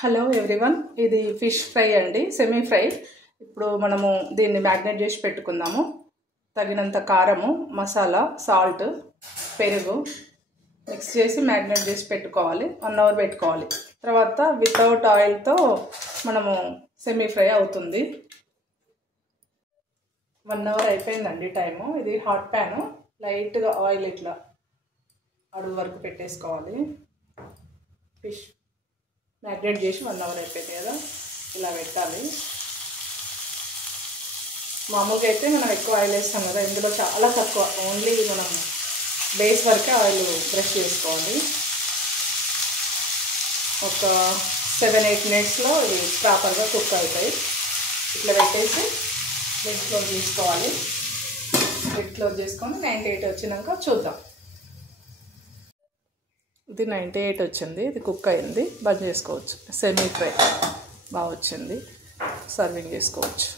Hello everyone, ఇది fish fry అండి, semi fry. ఇప్పుడు మనము దీన్ని మ్యాగ్నేట్ చేసి పెట్టుకుందాము. తగినంత కారము, మసాలా, సాల్ట్, పెరుగు మిక్స్ చేసి మ్యాగ్నేట్ చేసి పెట్టుకోవాలి. 1 అవర్ పెట్టుకోవాలి. తర్వాత వితౌట్ ఆయిల్తో మనము సెమీ ఫ్రై అవుతుంది. 1 అవర్ అయిపోయిందండి టైము. ఇది హాట్ ప్యాను, లైట్గా ఆయిల్ ఇట్లా అడుగు వరకు పెట్టేసుకోవాలి. ఫిష్ మ్యాగ్నేట్ చేసి 1 అవర్ అయిపోయింది కదా, ఇలా పెట్టాలి. మామూలుగా అయితే మనం ఎక్కువ ఆయిల్ వేస్తాం కదా, ఇందులో చాలా తక్కువ, ఓన్లీ మనం బేస్ వరకే ఆయిల్ బ్రష్ చేసుకోవాలి. ఒక 7-8 మినిట్స్లో ఇది ప్రాపర్గా కుక్ అవుతాయి. ఇట్లా పెట్టేసి లిడ్ క్లోజ్ చేసుకోవాలి. లిడ్ క్లోజ్ చేసుకొని 98 వచ్చినాక చూద్దాం. ఇది 98 వచ్చింది, ఇది కుక్ అయింది, బంద్ చేసుకోవచ్చు. సెమీ ఫ్రై బాగా వచ్చింది, సర్వింగ్ చేసుకోవచ్చు.